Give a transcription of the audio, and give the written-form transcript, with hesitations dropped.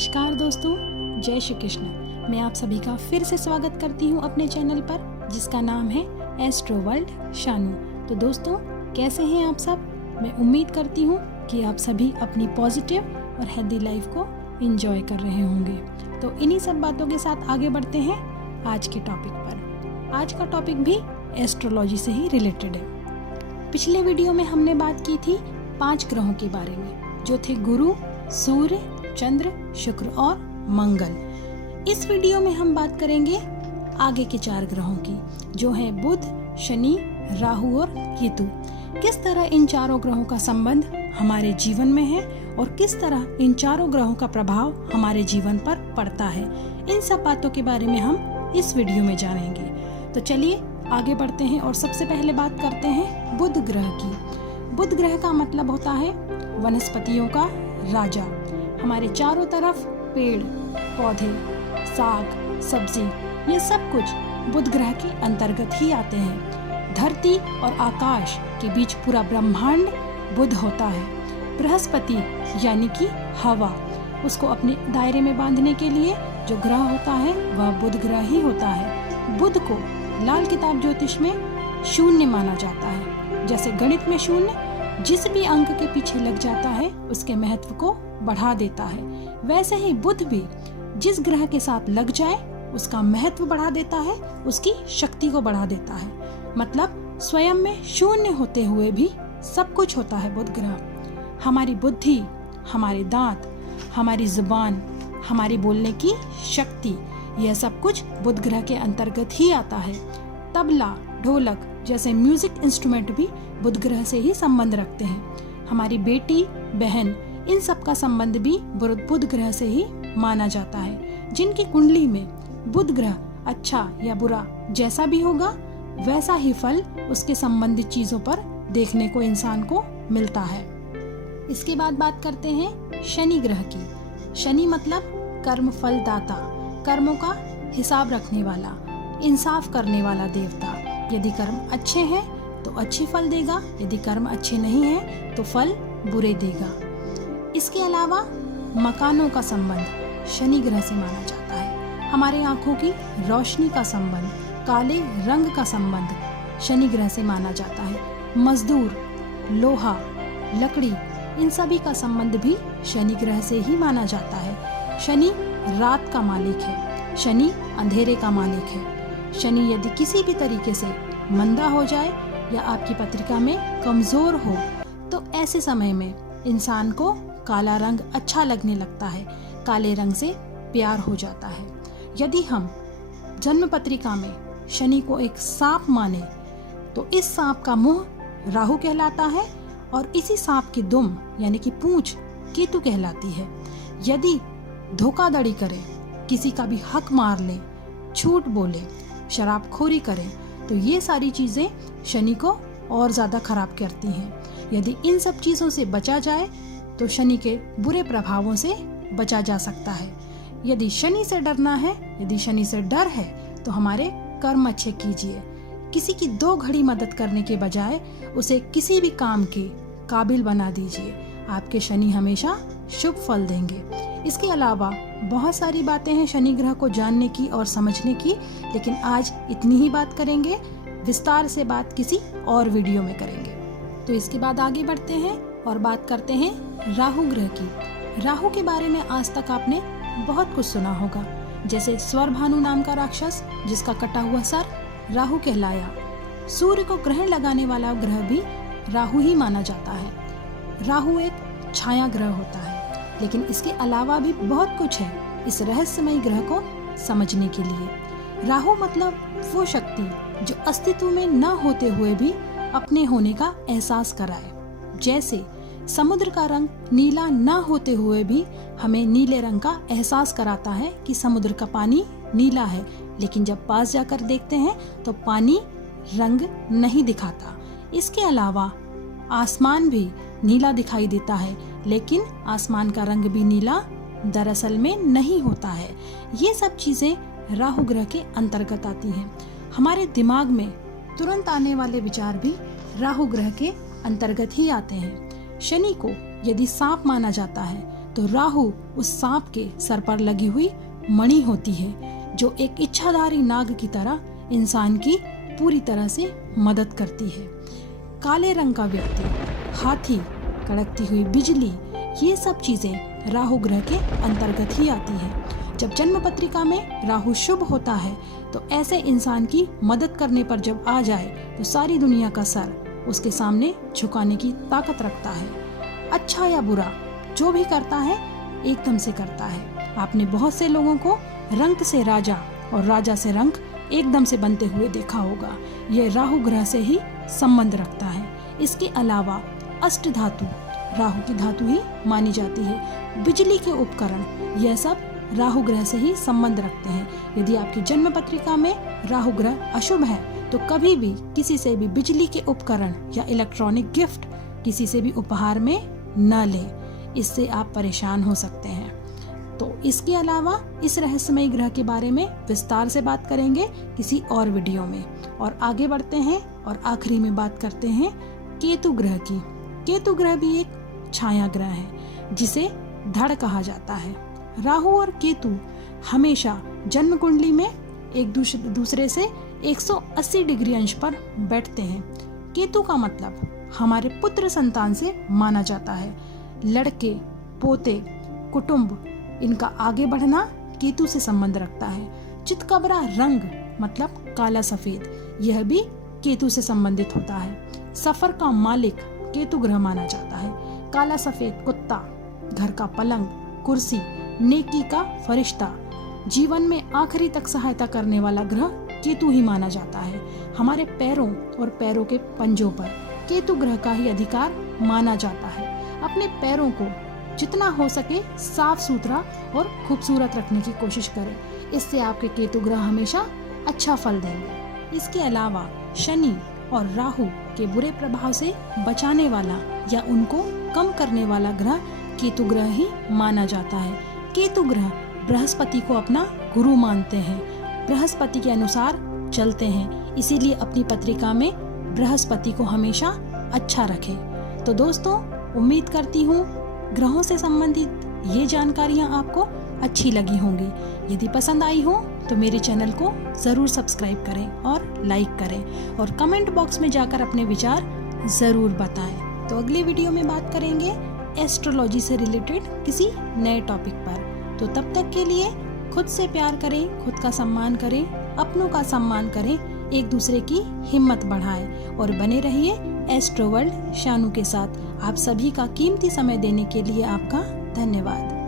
नमस्कार दोस्तों, जय श्री कृष्ण। मैं आप सभी का फिर से स्वागत करती हूँ अपने चैनल पर, जिसका नाम है एस्ट्रो वर्ल्ड शानू। तो दोस्तों, कैसे हैं आप सब? मैं उम्मीद करती हूँ कि आप सभी अपनी पॉजिटिव और हेल्दी लाइफ को एंजॉय कर रहे होंगे। तो इन्हीं सब बातों के साथ आगे बढ़ते हैं आज के टॉपिक पर। आज का टॉपिक भी एस्ट्रोलॉजी से ही रिलेटेड है। पिछले वीडियो में हमने बात की थी 5 ग्रहों के बारे में, जो थे गुरु, सूर्य, चंद्र, शुक्र और मंगल। इस वीडियो में हम बात करेंगे आगे के 4 ग्रहों की, जो हैं बुध, शनि, राहु और केतु। किस तरह इन चारों ग्रहों का संबंध हमारे जीवन में है और किस तरह इन चारों ग्रहों का प्रभाव हमारे जीवन पर पड़ता है, इन सब बातों के बारे में हम इस वीडियो में जानेंगे। तो चलिए आगे बढ़ते हैं और सबसे पहले बात करते हैं बुध ग्रह की। बुध ग्रह का मतलब होता है वनस्पतियों का राजा। हमारे चारों तरफ पेड़ पौधे, साग सब्जी, ये सब कुछ बुध ग्रह के अंतर्गत ही आते हैं। धरती और आकाश के बीच पूरा ब्रह्मांड बुध होता है। बृहस्पति यानी कि हवा, उसको अपने दायरे में बांधने के लिए जो ग्रह होता है वह बुध ग्रह ही होता है। बुध को लाल किताब ज्योतिष में शून्य माना जाता है। जैसे गणित में शून्य जिस भी अंक के पीछे लग जाता है उसके महत्व को बढ़ा देता है, वैसे ही बुध भी जिस ग्रह के साथ लग जाए उसका महत्व बढ़ा देता है, उसकी शक्ति को बढ़ा देता है। मतलब स्वयं में शून्य होते हुए भी सब कुछ होता है बुध ग्रह। हमारी बुद्धि, हमारे दांत, हमारी जुबान, हमारी बोलने की शक्ति, यह सब कुछ बुध ग्रह के अंतर्गत ही आता है। तबला, ढोलक जैसे म्यूजिक इंस्ट्रूमेंट भी बुध ग्रह से ही संबंध रखते हैं। हमारी बेटी, बहन, इन सब का संबंध भी बुध ग्रह से ही माना जाता है। जिनकी कुंडली में बुध ग्रह अच्छा या बुरा जैसा भी होगा, वैसा ही फल उसके संबंधित चीजों पर देखने को इंसान को मिलता है। इसके बाद बात करते हैं शनि ग्रह की। शनि मतलब कर्म फल दाता, कर्मों का हिसाब रखने वाला, इंसाफ करने वाला देवता। यदि कर्म अच्छे हैं तो अच्छे फल देगा, यदि कर्म अच्छे नहीं हैं तो फल बुरे देगा। इसके अलावा मकानों का संबंध शनि ग्रह से माना जाता है। हमारे आंखों की रोशनी का संबंध, काले रंग का संबंध शनि ग्रह से माना जाता है। मजदूर, लोहा, लकड़ी, इन सभी का संबंध भी शनि ग्रह से ही माना जाता है। शनि रात का मालिक है, शनि अंधेरे का मालिक है। शनि यदि किसी भी तरीके से मंदा हो जाए या आपकी पत्रिका में कमजोर हो, तो ऐसे समय में इंसान को काला रंग अच्छा लगने लगता है, काले रंग से प्यार हो जाता है। यदि हम जन्म पत्रिका में शनि को एक सांप माने, तो इस सांप का मुंह राहु कहलाता है और इसी सांप की दुम यानी कि पूंछ केतु कहलाती है। यदि धोखाधड़ी करें, किसी का भी हक मार लें, झूठ बोले, शराबखोरी करें, तो ये सारी चीजें शनि को और ज्यादा खराब करती हैं। यदि इन सब चीजों से बचा जाए तो शनि के बुरे प्रभावों से बचा जा सकता है। यदि शनि से डरना है, यदि शनि से डर है, तो हमारे कर्म अच्छे कीजिए। किसी की 2 घड़ी मदद करने के बजाय उसे किसी भी काम के काबिल बना दीजिए। आपके शनि हमेशा शुभ फल देंगे। इसके अलावा बहुत सारी बातें हैं शनि ग्रह को जानने की और समझने की, लेकिन आज इतनी ही बात करेंगे। विस्तार से बात किसी और वीडियो में करेंगे। तो इसके बाद आगे बढ़ते हैं और बात करते हैं राहु ग्रह की। राहु के बारे में आज तक आपने बहुत कुछ सुना होगा। जैसे स्वरभानु नाम का राक्षस, जिसका कटा हुआ सर राहु कहलाया। सूर्य को ग्रहण लगाने वाला ग्रह भी राहु ही माना जाता है। राहु एक छाया ग्रह होता है, लेकिन इसके अलावा भी बहुत कुछ है इस रहस्यमय ग्रह को समझने के लिए। राहु मतलब वो शक्ति जो अस्तित्व में न होते हुए भी अपने होने का एहसास कराए। जैसे समुद्र का रंग नीला न होते हुए भी हमें नीले रंग का एहसास कराता है कि समुद्र का पानी नीला है, लेकिन जब पास जाकर देखते हैं तो पानी रंग नहीं दिखाता। इसके अलावा आसमान भी नीला दिखाई देता है, लेकिन आसमान का रंग भी नीला दरअसल में नहीं होता है। ये सब चीजें राहु ग्रह के अंतर्गत आती हैं। हमारे दिमाग में तुरंत आने वाले विचार भी राहु ग्रह के अंतर्गत ही आते हैं। शनि को यदि सांप माना जाता है, तो राहु उस सांप के सर पर लगी हुई मणि होती है, जो एक इच्छाधारी नाग की तरह इंसान की पूरी तरह से मदद करती है। काले रंग का व्यक्ति, हाथी, कड़कती हुई बिजली, ये सब चीजें राहु ग्रह के अंतर्गत ही आती है। जब जन्म पत्रिका में राहु शुभ होता है तो ऐसे इंसान की मदद करने पर जब आ जाए तो सारी दुनिया का सर उसके सामने झुकाने की ताकत रखता है। अच्छा या बुरा जो भी करता है एकदम से करता है। आपने बहुत से लोगों को रंक से राजा और राजा से रंक एकदम से बनते हुए देखा होगा। यह राहु ग्रह से ही संबंध रखता है। इसके अलावा अष्ट धातु राहु की धातु ही मानी जाती है। बिजली के उपकरण, यह सब राहु ग्रह से ही संबंध रखते हैं। यदि आपकी जन्म पत्रिका में राहु ग्रह अशुभ है तो कभी भी किसी से भी बिजली के उपकरण या इलेक्ट्रॉनिक गिफ्ट किसी से भी उपहार में न लें, इससे आप परेशान हो सकते हैं। तो इसके अलावा इस रहस्यमय ग्रह के बारे में विस्तार से बात करेंगे किसी और वीडियो में। और आगे बढ़ते हैं और आखिरी में बात करते हैं केतु ग्रह की। केतु ग्रह भी एक छाया ग्रह है जिसे धड़ कहा जाता है। राहु और केतु हमेशा जन्म कुंडली में एक दूसरे से 180 डिग्री अंश पर बैठते हैं। केतु का मतलब हमारे पुत्र संतान से माना जाता है। लड़के, पोते, कुटुंब, इनका आगे बढ़ना केतु से संबंध रखता है। चितकबरा रंग मतलब काला सफेद, यह भी केतु से संबंधित होता है। सफर का मालिक केतु ग्रह माना जाता है। काला सफेद कुत्ता, घर का पलंग, कुर्सी, नेकी का फरिश्ता, जीवन में आखिरी तक सहायता करने वाला ग्रह केतु ही माना जाता है। हमारे पैरों और पैरों के पंजों पर केतु ग्रह का ही अधिकार माना जाता है। अपने पैरों को जितना हो सके साफ सुथरा और खूबसूरत रखने की कोशिश करें, इससे आपके केतु ग्रह हमेशा अच्छा फल देंगे। इसके अलावा शनि और राहु के बुरे प्रभाव से बचाने वाला या उनको कम करने वाला ग्रह केतु ग्रह ही माना जाता है। केतु ग्रह बृहस्पति को अपना गुरु मानते हैं, बृहस्पति के अनुसार चलते हैं, इसीलिए अपनी पत्रिका में बृहस्पति को हमेशा अच्छा रखें। तो दोस्तों, उम्मीद करती हूँ ग्रहों से संबंधित ये जानकारियाँ आपको अच्छी लगी होंगी। यदि पसंद आई हो तो मेरे चैनल को ज़रूर सब्सक्राइब करें और लाइक करें और कमेंट बॉक्स में जाकर अपने विचार ज़रूर बताएं। तो अगले वीडियो में बात करेंगे एस्ट्रोलॉजी से रिलेटेड किसी नए टॉपिक पर। तो तब तक के लिए खुद से प्यार करें, खुद का सम्मान करें, अपनों का सम्मान करें, एक दूसरे की हिम्मत बढ़ाएं और बने रहिए एस्ट्रो वर्ल्ड शानू के साथ। आप सभी का कीमती समय देने के लिए आपका धन्यवाद।